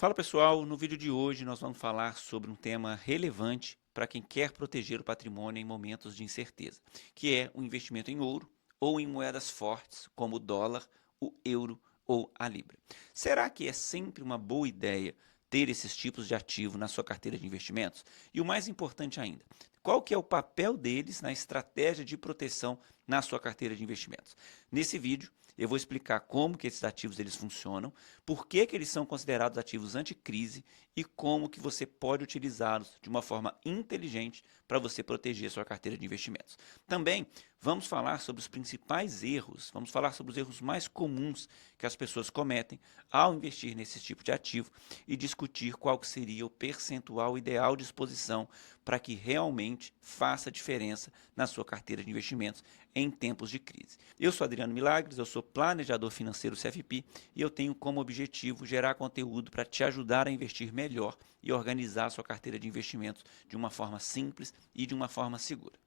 Fala pessoal, no vídeo de hoje nós vamos falar sobre um tema relevante para quem quer proteger o patrimônio em momentos de incerteza, que é o investimento em ouro ou em moedas fortes como o dólar, o euro ou a libra. Será que é sempre uma boa ideia ter esses tipos de ativo na sua carteira de investimentos? E o mais importante ainda, qual que é o papel deles na estratégia de proteção na sua carteira de investimentos? Nesse vídeo eu vou explicar como que esses ativos eles funcionam, por que que eles são considerados ativos anticrise e como que você pode utilizá-los de uma forma inteligente para você proteger a sua carteira de investimentos. Também vamos falar sobre os principais erros, vamos falar sobre os erros mais comuns que as pessoas cometem ao investir nesse tipo de ativo e discutir qual que seria o percentual ideal de exposição para que realmente faça diferença na sua carteira de investimentos em tempos de crise. Eu sou Adriano Milagres, eu sou planejador financeiro CFP e eu tenho como objetivo gerar conteúdo para te ajudar a investir melhor e organizar a sua carteira de investimentos de uma forma simples e de uma forma segura.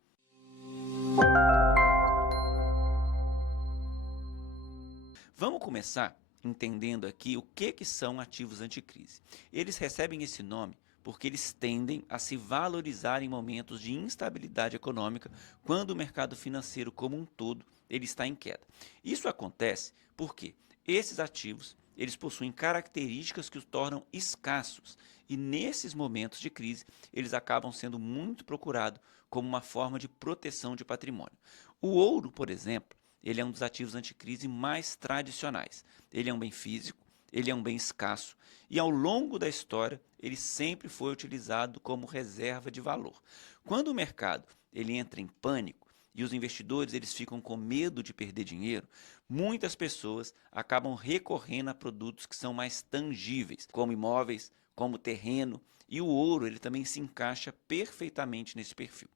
Vamos começar entendendo aqui o que são ativos anticrise. Eles recebem esse nome porque eles tendem a se valorizar em momentos de instabilidade econômica, quando o mercado financeiro como um todo ele está em queda. Isso acontece porque esses ativos eles possuem características que os tornam escassos e nesses momentos de crise eles acabam sendo muito procurados como uma forma de proteção de patrimônio. O ouro, por exemplo, ele é um dos ativos anticrise mais tradicionais. Ele é um bem físico, ele é um bem escasso e ao longo da história ele sempre foi utilizado como reserva de valor. Quando o mercado ele entra em pânico e os investidores eles ficam com medo de perder dinheiro, muitas pessoas acabam recorrendo a produtos que são mais tangíveis, como imóveis, como terreno, e o ouro ele também se encaixa perfeitamente nesse perfil.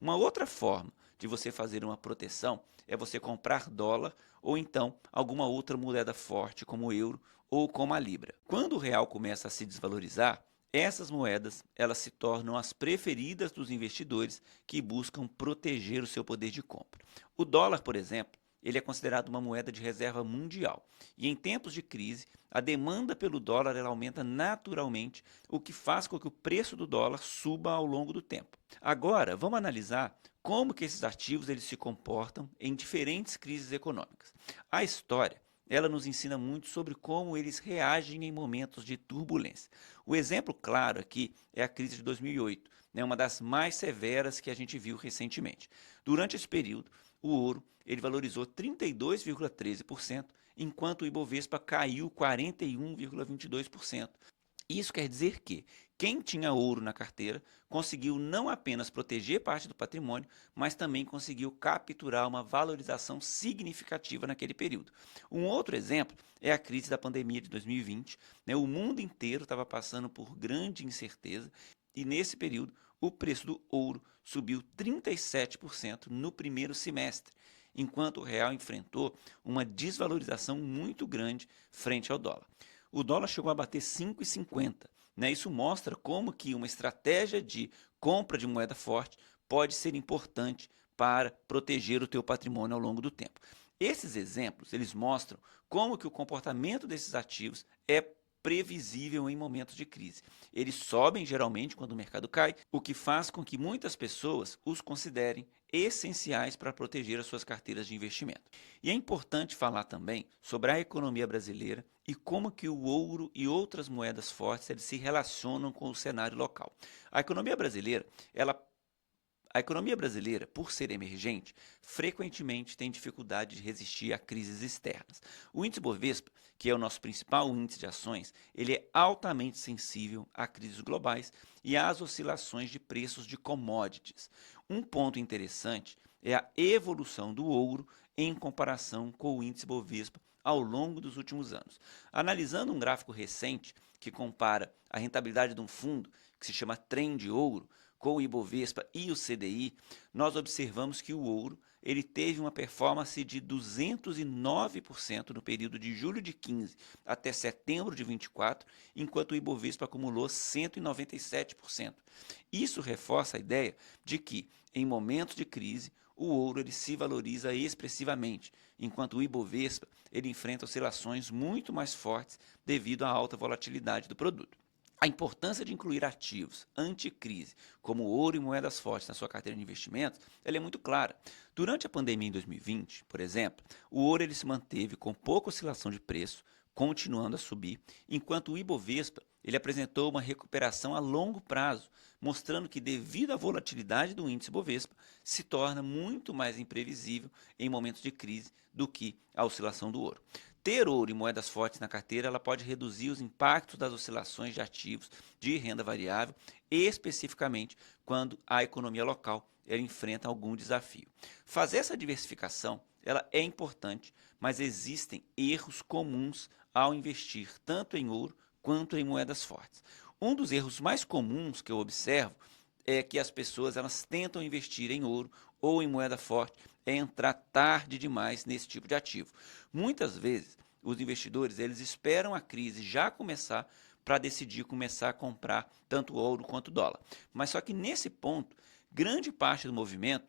Uma outra forma de você fazer uma proteção é você comprar dólar ou então alguma outra moeda forte como o euro ou como a libra. Quando o real começa a se desvalorizar, essas moedas elas se tornam as preferidas dos investidores que buscam proteger o seu poder de compra. O dólar, por exemplo, ele é considerado uma moeda de reserva mundial. E em tempos de crise, a demanda pelo dólar ela aumenta naturalmente, o que faz com que o preço do dólar suba ao longo do tempo. Agora, vamos analisar como que esses ativos eles se comportam em diferentes crises econômicas. A história ela nos ensina muito sobre como eles reagem em momentos de turbulência. O exemplo claro aqui é a crise de 2008, uma das mais severas que a gente viu recentemente. Durante esse período, o ouro ele valorizou 32,13%, enquanto o Ibovespa caiu 41,22%. Isso quer dizer que quem tinha ouro na carteira conseguiu não apenas proteger parte do patrimônio, mas também conseguiu capturar uma valorização significativa naquele período. Um outro exemplo é a crise da pandemia de 2020. O mundo inteiro estava passando por grande incerteza e nesse período o preço do ouro subiu 37% no primeiro semestre, enquanto o real enfrentou uma desvalorização muito grande frente ao dólar. O dólar chegou a bater 5,50. Isso mostra como que uma estratégia de compra de moeda forte pode ser importante para proteger o teu patrimônio ao longo do tempo. Esses exemplos, eles mostram como que o comportamento desses ativos é previsível em momentos de crise. Eles sobem geralmente quando o mercado cai, o que faz com que muitas pessoas os considerem essenciais para proteger as suas carteiras de investimento. E é importante falar também sobre a economia brasileira e como que o ouro e outras moedas fortes eles se relacionam com o cenário local. A economia brasileira, por ser emergente, frequentemente tem dificuldade de resistir a crises externas. O índice Bovespa, que é o nosso principal índice de ações, ele é altamente sensível a crises globais e às oscilações de preços de commodities. Um ponto interessante é a evolução do ouro em comparação com o índice Bovespa ao longo dos últimos anos. Analisando um gráfico recente que compara a rentabilidade de um fundo que se chama Trend Ouro com o Ibovespa e o CDI, nós observamos que o ouro ele teve uma performance de 209% no período de julho de 15 até setembro de 24, enquanto o Ibovespa acumulou 197%. Isso reforça a ideia de que, em momentos de crise, o ouro ele se valoriza expressivamente, enquanto o Ibovespa ele enfrenta oscilações muito mais fortes devido à alta volatilidade do produto. A importância de incluir ativos anticrise, como ouro e moedas fortes na sua carteira de investimentos, ela é muito clara. Durante a pandemia em 2020, por exemplo, o ouro ele se manteve com pouca oscilação de preço, continuando a subir, enquanto o Ibovespa ele apresentou uma recuperação a longo prazo, mostrando que devido à volatilidade do índice Bovespa, se torna muito mais imprevisível em momentos de crise do que a oscilação do ouro. Ter ouro e moedas fortes na carteira ela pode reduzir os impactos das oscilações de ativos de renda variável, especificamente quando a economia local ela enfrenta algum desafio. Fazer essa diversificação ela é importante, mas existem erros comuns ao investir tanto em ouro quanto em moedas fortes. Um dos erros mais comuns que eu observo é que as pessoas elas tentam investir em ouro ou em moeda forte, é entrar tarde demais nesse tipo de ativo. Muitas vezes, os investidores eles esperam a crise já começar para decidir começar a comprar tanto ouro quanto dólar. Mas só que nesse ponto, grande parte do movimento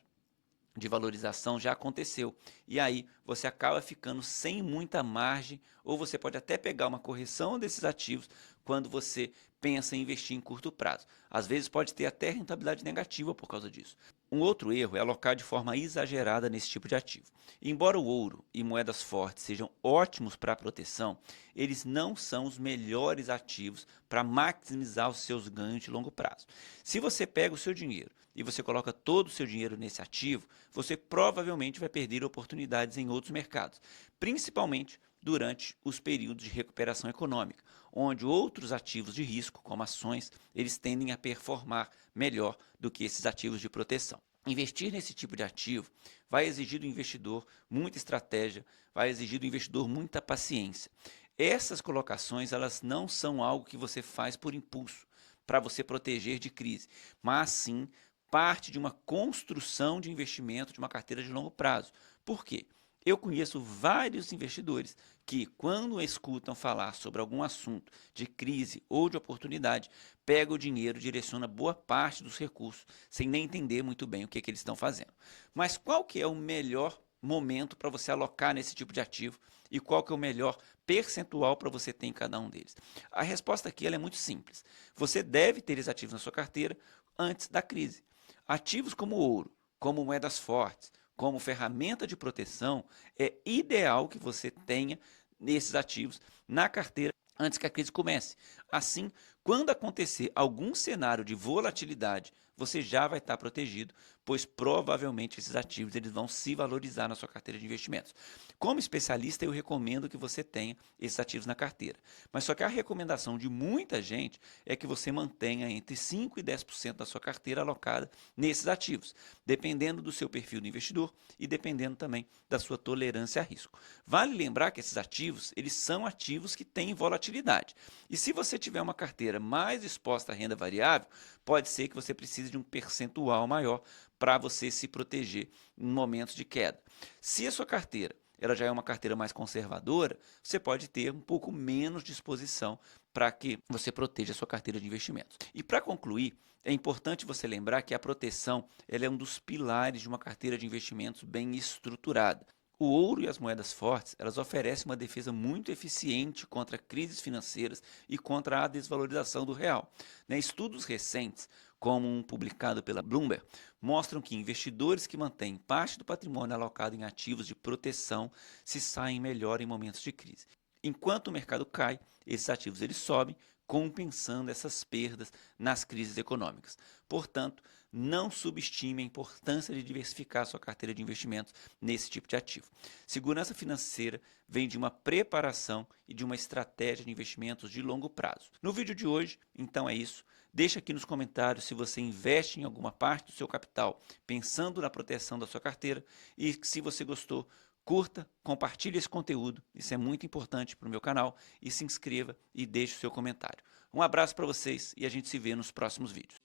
de valorização já aconteceu. E aí você acaba ficando sem muita margem, ou você pode até pegar uma correção desses ativos quando você pensa em investir em curto prazo. Às vezes pode ter até rentabilidade negativa por causa disso. Um outro erro é alocar de forma exagerada nesse tipo de ativo. Embora o ouro e moedas fortes sejam ótimos para a proteção, eles não são os melhores ativos para maximizar os seus ganhos de longo prazo. Se você pega o seu dinheiro e você coloca todo o seu dinheiro nesse ativo, você provavelmente vai perder oportunidades em outros mercados, principalmente durante os períodos de recuperação econômica, onde outros ativos de risco, como ações, eles tendem a performar melhor do que esses ativos de proteção. Investir nesse tipo de ativo vai exigir do investidor muita estratégia, vai exigir do investidor muita paciência. Essas colocações, elas não são algo que você faz por impulso, para você proteger de crise, mas sim parte de uma construção de investimento de uma carteira de longo prazo. Por quê? Eu conheço vários investidores que, quando escutam falar sobre algum assunto de crise ou de oportunidade, pegam o dinheiro e direcionam boa parte dos recursos, sem nem entender muito bem o que eles estão fazendo. Mas qual que é o melhor momento para você alocar nesse tipo de ativo e qual que é o melhor percentual para você ter em cada um deles? A resposta aqui ela é muito simples. Você deve ter esses ativos na sua carteira antes da crise. Ativos como ouro, como moedas fortes, como ferramenta de proteção, é ideal que você tenha esses ativos na carteira antes que a crise comece. Assim, quando acontecer algum cenário de volatilidade, você já vai estar protegido, pois provavelmente esses ativos eles vão se valorizar na sua carteira de investimentos. Como especialista, eu recomendo que você tenha esses ativos na carteira. Mas só que a recomendação de muita gente é que você mantenha entre 5% e 10% da sua carteira alocada nesses ativos, dependendo do seu perfil de investidor e dependendo também da sua tolerância a risco. Vale lembrar que esses ativos, eles são ativos que têm volatilidade. E se você tiver uma carteira mais exposta à renda variável, pode ser que você precise de um percentual maior para você se proteger em momentos de queda. Se a sua carteira ela já é uma carteira mais conservadora, você pode ter um pouco menos disposição para que você proteja a sua carteira de investimentos. E para concluir, é importante você lembrar que a proteção ela é um dos pilares de uma carteira de investimentos bem estruturada. O ouro e as moedas fortes, elas oferecem uma defesa muito eficiente contra crises financeiras e contra a desvalorização do real. Estudos recentes, como um publicado pela Bloomberg, mostram que investidores que mantêm parte do patrimônio alocado em ativos de proteção se saem melhor em momentos de crise. Enquanto o mercado cai, esses ativos eles sobem, compensando essas perdas nas crises econômicas. Portanto, não subestime a importância de diversificar sua carteira de investimentos nesse tipo de ativo. Segurança financeira vem de uma preparação e de uma estratégia de investimentos de longo prazo. No vídeo de hoje, então é isso. Deixa aqui nos comentários se você investe em alguma parte do seu capital pensando na proteção da sua carteira e se você gostou, curta, compartilhe esse conteúdo, isso é muito importante para o meu canal e se inscreva e deixe o seu comentário. Um abraço para vocês e a gente se vê nos próximos vídeos.